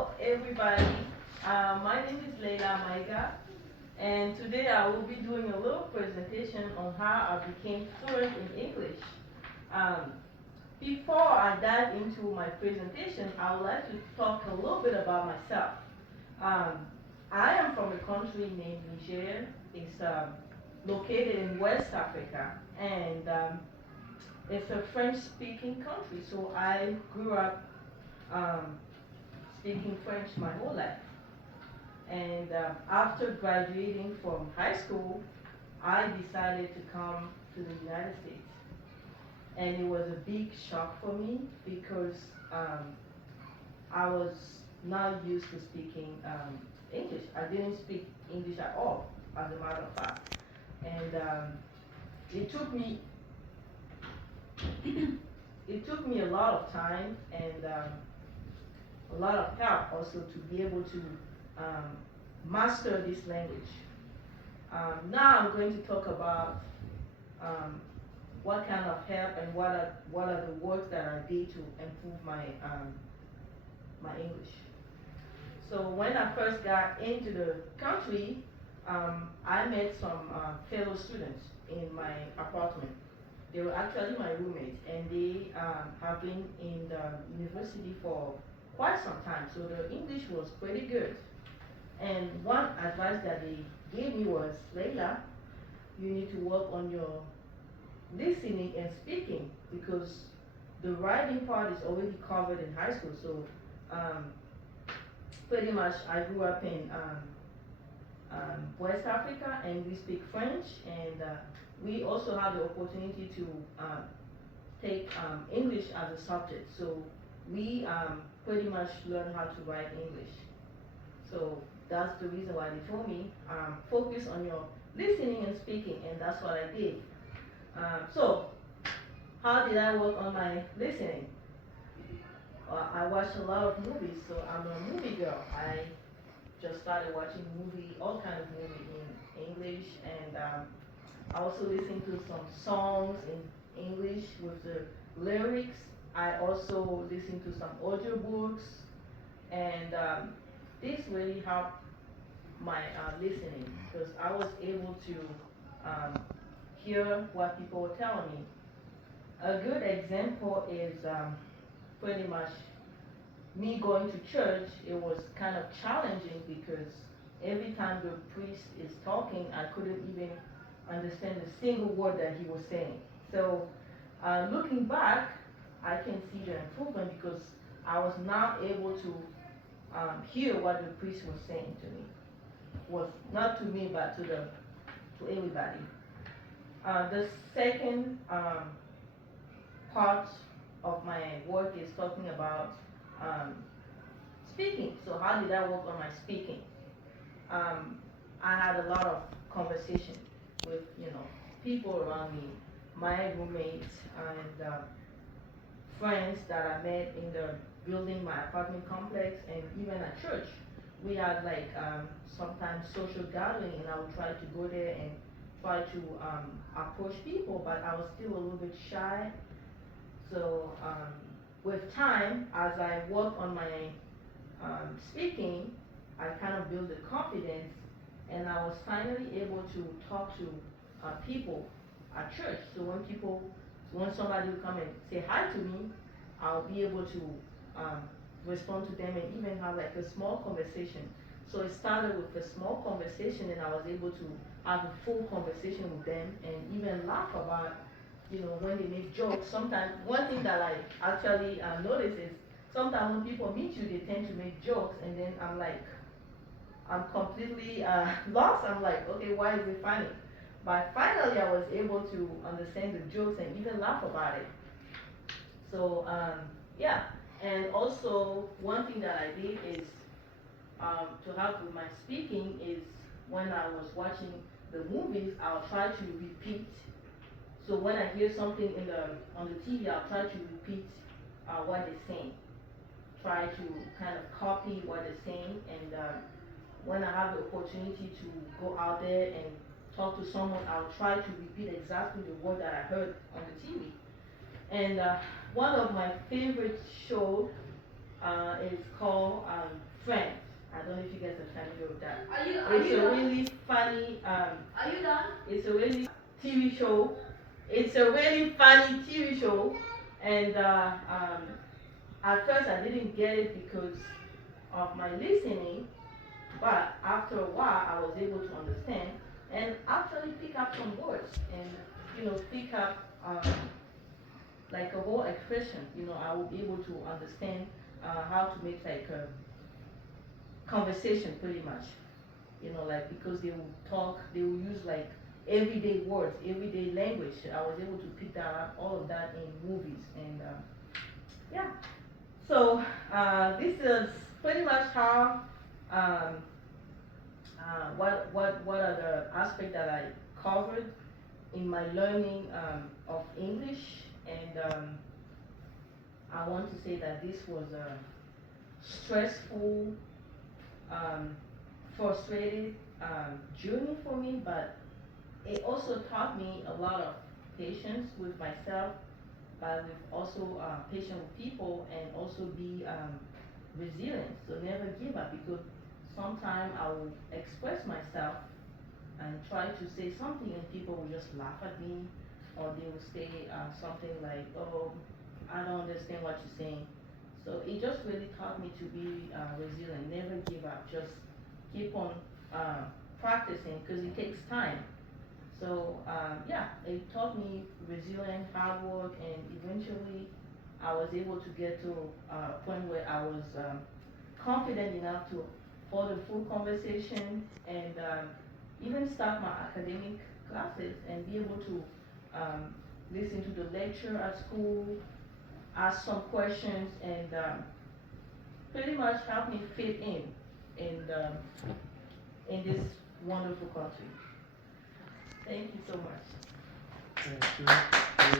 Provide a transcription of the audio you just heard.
Hello, everybody. My name is Leila Maiga, and today I will be doing a little presentation on how I became fluent in English. Um, Before I dive into my presentation, I would like to talk a little bit about myself. Um, I am from a country named Niger. It's located in West Africa, and it's a French-speaking country. So I grew up um, speaking French my whole life. And after graduating from high school, I decided to come to the United States. And it was a big shock for me because um, I was not used to speaking English. I didn't speak English at all, as a matter of fact. And it took me it took me a lot of time and a lot of help also to be able to um, master this language. Now I'm going to talk about um, what kind of help and what are the work that I did to improve my English. So when I first got into the country, I met some fellow students in my apartment. They were actually my roommates, and they have been in the university for quite some time. So the English was pretty good. And one advice that they gave me was, Leila, you need to work on your listening and speaking because the writing part is already covered in high school. So um, pretty much I grew up in West Africa and we speak French and we also have the opportunity to take English as a subject. So we pretty much learn how to write English. So that's the reason why they told me focus on your listening and speaking, and that's what I did. So how did I work on my listening? I watch a lot of movies, so I'm a movie girl. I just started watching all kind of movie in English, and I also listen to some songs in English with the lyrics. I also listen to some audiobooks, and this really helped my listening because I was able to hear what people were telling me. A good example is pretty much me going to church. It was kind of challenging because every time the priest is talking, I couldn't even understand a single word that he was saying. So looking back, I can see the improvement because I was now able to hear what the priest was saying to me. Was not to me, but to everybody. The second part of my work is talking about um, speaking. So how did I work on my speaking? Um, I had a lot of conversation with people around me, my roommates and friends that I met in the building, my apartment complex, and even at church. We had like sometimes social gathering, and I would try to go there and try to approach people, but I was still a little bit shy. So with time, as I work on my speaking, I kind of build the confidence, and I was finally able to talk to people at church. So when somebody will come and say hi to me, I'll be able to um, respond to them and even have like a small conversation. So it started with a small conversation, and I was able to have a full conversation with them and even laugh about, when they make jokes. Sometimes one thing that I actually notice is sometimes when people meet you, they tend to make jokes, and then I'm completely lost. I'm like, okay, why is it funny? But finally, I was able to understand the jokes and even laugh about it. So yeah, and also one thing that I did is to help with my speaking is when I was watching the movies, I'll try to repeat. So when I hear something on the TV, I'll try to repeat what they're saying. Try to kind of copy what they're saying, and when I have the opportunity to go out there and talk to someone, I'll try to repeat exactly the word that I heard on the TV. And one of my favorite shows It's called Friends. I don't know if you guys are familiar with that. Are It's you a done? really funny. Are you done? It's a really TV show. It's a really funny TV show, and at first I didn't get it because of my listening, but after a while I was able to understand and actually pick up some words and pick up like a whole expression. I will be able to understand how to make like a conversation pretty much. Like because they will talk, they will use like everyday words, everyday language. I was able to pick that up, all of that in movies, and yeah. So this is pretty much how what are the aspects that I covered in my learning of English, and I want to say that this was a stressful, um, frustrated journey for me, but it also taught me a lot of patience with myself, but with also patience with people, and also be resilient. So never give up, because sometimes I will express myself and try to say something, and people will just laugh at me, or they will say something like, "Oh, I don't understand what you're saying." So it just really taught me to be resilient, never give up, just keep on uh, practicing, because it takes time. So yeah, it taught me resilience, hard work, and eventually I was able to get to a point where I was confident enough to hold a full conversation, and even start my academic classes and be able to um, listen to the lecture at school, ask some questions, and pretty much help me fit in this wonderful country. Thank you so much. Thank you.